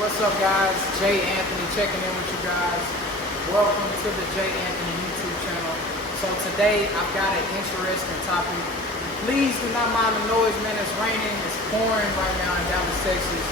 What's up, guys? Jay Anthony checking in with you guys. Welcome to the Jay Anthony YouTube channel. So today I've got an interesting topic. Please do not mind the noise, man. It's raining. It's pouring right now in Dallas, Texas.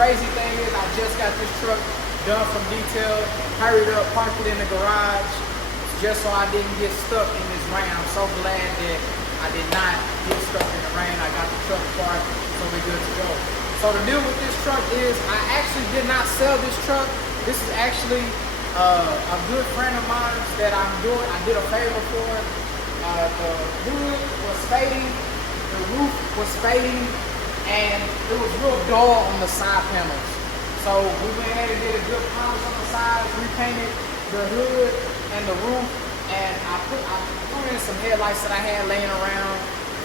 Crazy thing is I just got this truck done from detail, hurried up, parked it in the garage just so I didn't get stuck in this rain. I'm so glad that I did not get stuck in the rain. I got the truck parked, so we're good to go. So the deal with this truck is I actually did not sell this truck. This is actually a good friend of mine that I did a favor for. The hood was fading, the roof was fading, and it was real dull on the side panels. So we went ahead and did a good polish on the sides, repainted the hood and the roof, and I put in some headlights that I had laying around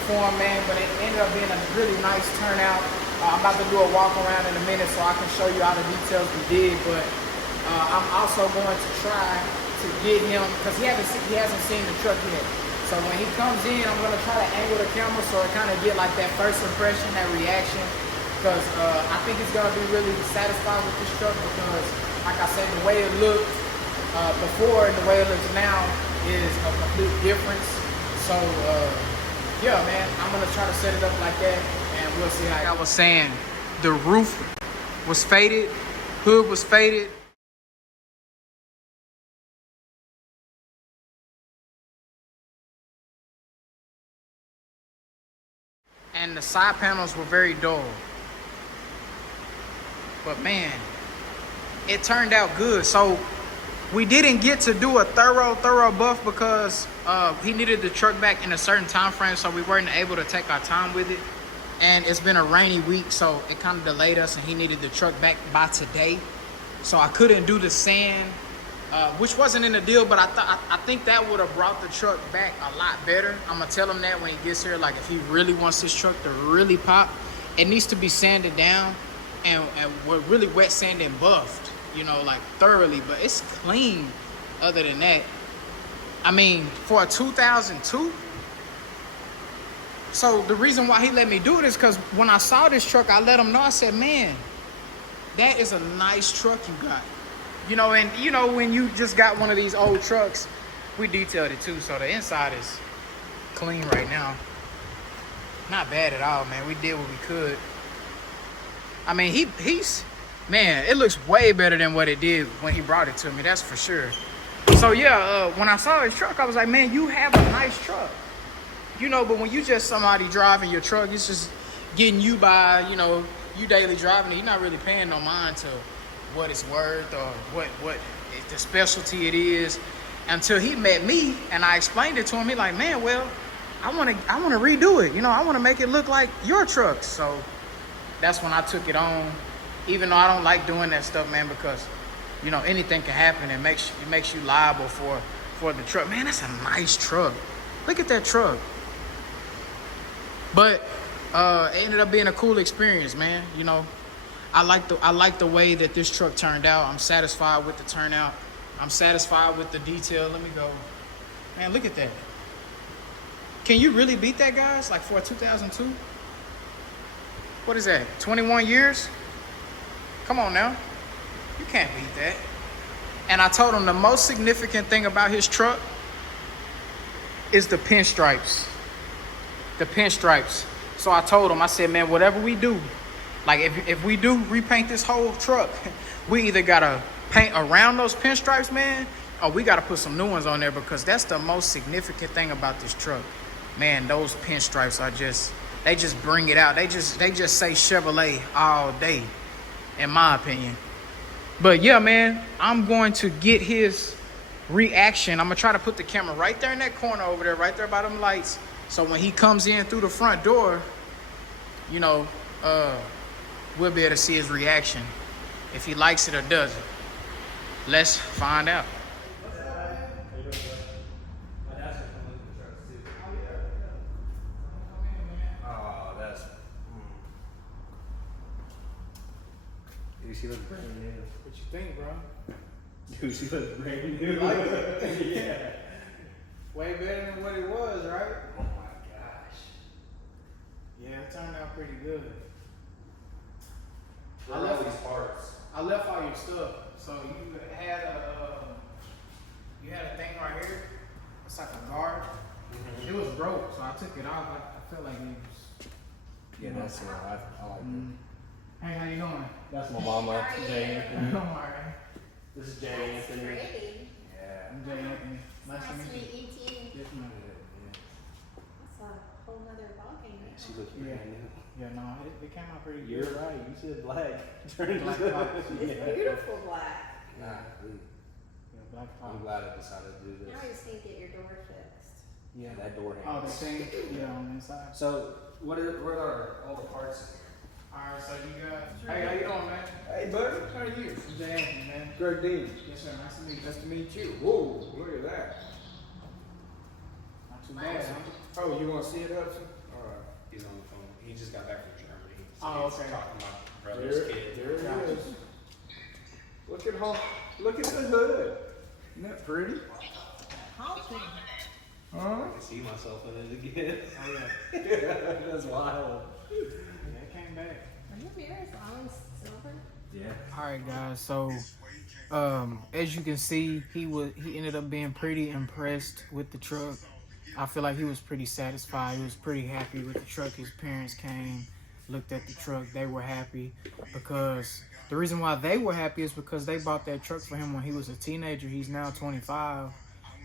for him, man, but it ended up being a really nice turnout. I'm about to do a walk around in a minute so I can show you all the details we did, but I'm also going to try to get him, because he hasn't seen the truck yet. So when he comes in, I'm going to try to angle the camera so I kind of get like that first impression, that reaction, because I think he's going to be really satisfied with this truck because, like I said, the way it looked before and the way it looks now is a complete difference. So yeah, man, I'm going to try to set it up like that. And we'll see how. Like I was saying, the roof was faded, hood was faded. And the side panels were very dull. But man, it turned out good. So we didn't get to do a thorough buff because he needed the truck back in a certain time frame, so we weren't able to take our time with it. And it's been a rainy week, so it kind of delayed us, and he needed the truck back by today. So I couldn't do the sand, which wasn't in the deal, but I think that would have brought the truck back a lot better. I'm gonna tell him that when he gets here, like if he really wants this truck to really pop, it needs to be sanded down and we're really wet sand and buffed, you know, like thoroughly, but it's clean other than that. I mean, for a 2002, so the reason why he let me do it is because when I saw this truck, I let him know, I said, man, that is a nice truck you got. You know, and you know, when you just got one of these old trucks, we detailed it too, so the inside is clean right now. Not bad at all, man. We did what we could. I mean, he's, man, it looks way better than what it did when he brought it to me, that's for sure. So yeah, when I saw his truck, I was like, man, you have a nice truck. You know, but when you just somebody driving your truck, it's just getting you by, you know, you daily driving it, you're not really paying no mind to what it's worth or what the specialty it is until he met me and I explained it to him. He like, man, well, I want to redo it. You know, I want to make it look like your truck. So that's when I took it on, even though I don't like doing that stuff, man, because, you know, anything can happen and it makes you liable for the truck. Man, that's a nice truck. Look at that truck. But it ended up being a cool experience, man. You know, I like the way that this truck turned out. I'm satisfied with the turnout. I'm satisfied with the detail. Let me go. Man, look at that. Can you really beat that, guys? Like for a 2002? What is that? 21 years? Come on now. You can't beat that. And I told him the most significant thing about his truck is the pinstripes. The pinstripes. So I told him, I said, man, whatever we do, like if we do repaint this whole truck, we either gotta paint around those pinstripes, man, or we gotta put some new ones on there, because that's the most significant thing about this truck. Man, those pinstripes are they just bring it out. They just say Chevrolet all day, in my opinion. But yeah, man, I'm going to get his reaction. I'm gonna try to put the camera right there in that corner over there, right there by them lights. So when he comes in through the front door, you know, we'll be able to see his reaction, if he likes it or doesn't. Let's find out. Oh, that's. Dude, she looks brand new. What you think, bro? Dude, she looks brand new. Like it? Yeah. Way better than what it was, right? Oh my gosh. Yeah, it turned out pretty good. Where are all these parts? I left all your stuff. So you had a thing right here. It's like a guard. It was broke, so I took it off. I felt like it was. Yeah, that's it. I like it. Hey, how you doing? That's my mama, Jay I'm Anthony. alright. This is Jay Anthony. Pretty. Yeah. I'm Jay Anthony. Nice to Nice to meet you. meet you too. Yes, ma'am. That's a whole nother ballgame. Yeah, she looks Yeah. brand new. Yeah, no, it came out pretty You're good. right. You said black. Turn Black to box. It's beautiful black. Yeah, black I'm top. glad I decided to do this. Now you just need to get your door fixed. Yeah, that door Oh, the hangs. thing, yeah, on the inside. So, what are all the parts in here? Alright, so you got. Hey, how you doing, man? Hey, buddy, how are you? I'm Jay Anthony, man. Greg Dean. Yes, sir. Nice to meet you. Nice to meet you. Whoa, look at that. Not too bad, huh? Oh, you want to see it, Hudson? All right. He's on the phone. He just got back from Germany. Oh, he's okay. talking about There, brother's kid. there it is. Look at how, look at the hood. Isn't that pretty? Honking. Huh? I can see myself in it again. Oh, yeah. That's wild. Yeah, it came back. Are your mirrors always silver? Yeah. Alright guys, so as you can see, he ended up being pretty impressed with the truck. I feel like he was pretty satisfied. He was pretty happy with the truck. His parents came, looked at the truck. They were happy because the reason why they were happy is because they bought that truck for him when he was a teenager. He's now 25.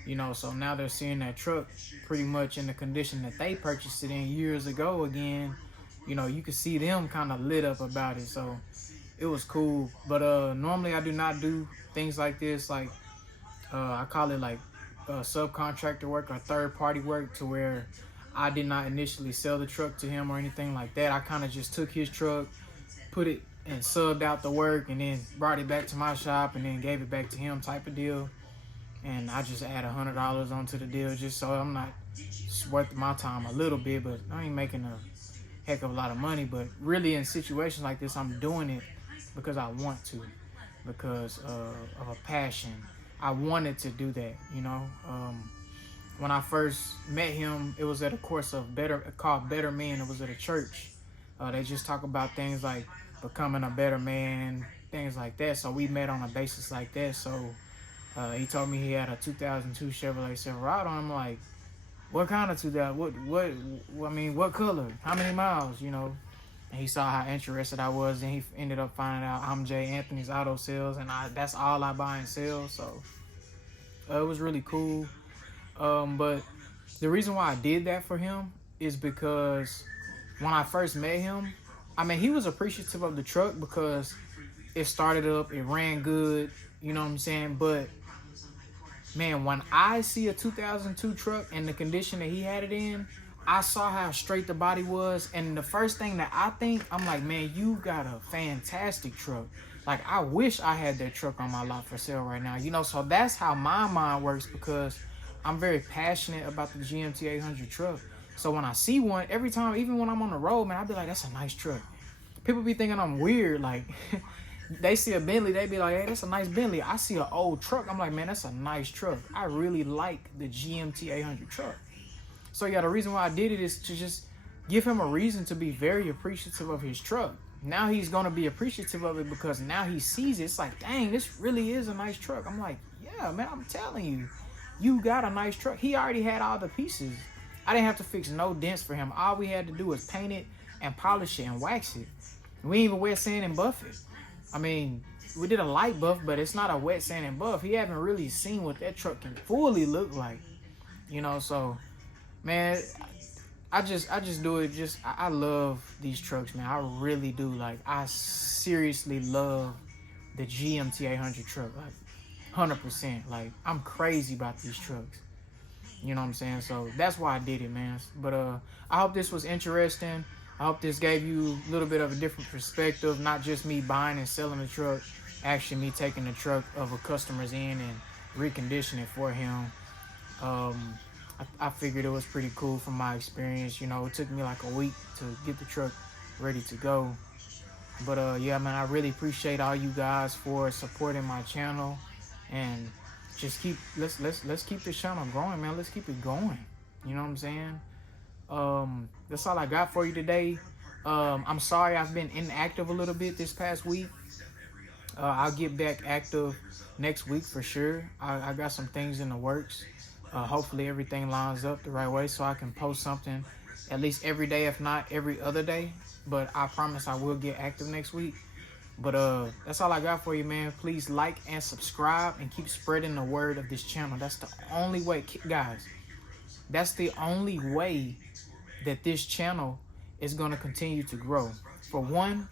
You know, so now they're seeing that truck pretty much in the condition that they purchased it in years ago again. You know, you could see them kind of lit up about it. So it was cool. But normally I do not do things like this. Like I call it like subcontractor work or third party work, to where I did not initially sell the truck to him or anything like that. I kind of just took his truck, put it and subbed out the work, and then brought it back to my shop and then gave it back to him type of deal. And I just add $100 onto the deal just so I'm not worth my time a little bit, but I ain't making a heck of a lot of money. But really in situations like this, I'm doing it because I want to, because of a passion. I wanted to do that, you know. When I first met him, it was at a course of called Better Men. It was at a church. They just talk about things like becoming a better man, things like that. So we met on a basis like that. So he told me he had a 2002 Chevrolet Silverado. I'm like, what kind of 2000? I mean, what color? How many miles? You know. And he saw how interested I was, and he ended up finding out I'm Jay Anthony's Auto Sales, and that's all I buy and sell. So it was really cool. But the reason why I did that for him is because when I first met him, I mean, he was appreciative of the truck because it started up, it ran good, you know what I'm saying? But man, when I see a 2002 truck and the condition that he had it in, I saw how straight the body was, and the first thing that I think, I'm like, man, you got a fantastic truck. Like, I wish I had that truck on my lot for sale right now, you know. So that's how my mind works, because I'm very passionate about the GMT 800 truck. So when I see one, every time, even when I'm on the road, man, I be like, that's a nice truck. People be thinking I'm weird, like they see a Bentley, they be like, hey, that's a nice Bentley. I see an old truck, I'm like, man, that's a nice truck. I really like the GMT 800 truck. So yeah, the reason why I did it is to just give him a reason to be very appreciative of his truck. Now he's gonna be appreciative of it because now he sees it. It's like, dang, this really is a nice truck. I'm like, yeah, man, I'm telling you, you got a nice truck. He already had all the pieces. I didn't have to fix no dents for him. All we had to do was paint it and polish it and wax it. We didn't even wet sand and buff it. I mean, we did a light buff, but it's not a wet sand and buff. He haven't really seen what that truck can fully look like, you know. So man, I just do it. I love these trucks, man. I really do. Like, I seriously love the GMT 800 truck, like 100%. Like, I'm crazy about these trucks. You know what I'm saying? So that's why I did it, man. But I hope this was interesting. I hope this gave you a little bit of a different perspective, not just me buying and selling the truck, actually me taking the truck of a customer's in and reconditioning it for him. I figured it was pretty cool from my experience. You know, it took me like a week to get the truck ready to go. But yeah, man, I really appreciate all you guys for supporting my channel, and just let's keep this channel growing, man. Let's keep it going. You know what I'm saying? That's all I got for you today. I'm sorry I've been inactive a little bit this past week. I'll get back active next week for sure. I got some things in the works. Hopefully everything lines up the right way so I can post something at least every day, if not every other day. But I promise I will get active next week. But that's all I got for you, man. Please like and subscribe and keep spreading the word of this channel. That's the only way, guys. That's the only way that this channel is going to continue to grow. For one,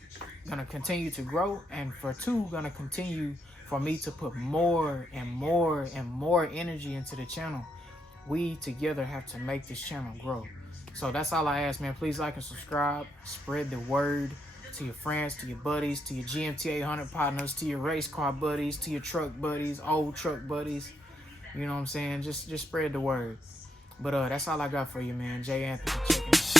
going to continue to grow, and for two, going to continue for me to put more and more and more energy into the channel. We together have to make this channel grow. So that's all I ask, man. Please like and subscribe. Spread the word to your friends, to your buddies, to your GMT 800 partners, to your race car buddies, to your truck buddies, old truck buddies. You know what I'm saying? Just spread the word. But that's all I got for you, man. Jay Anthony checking out.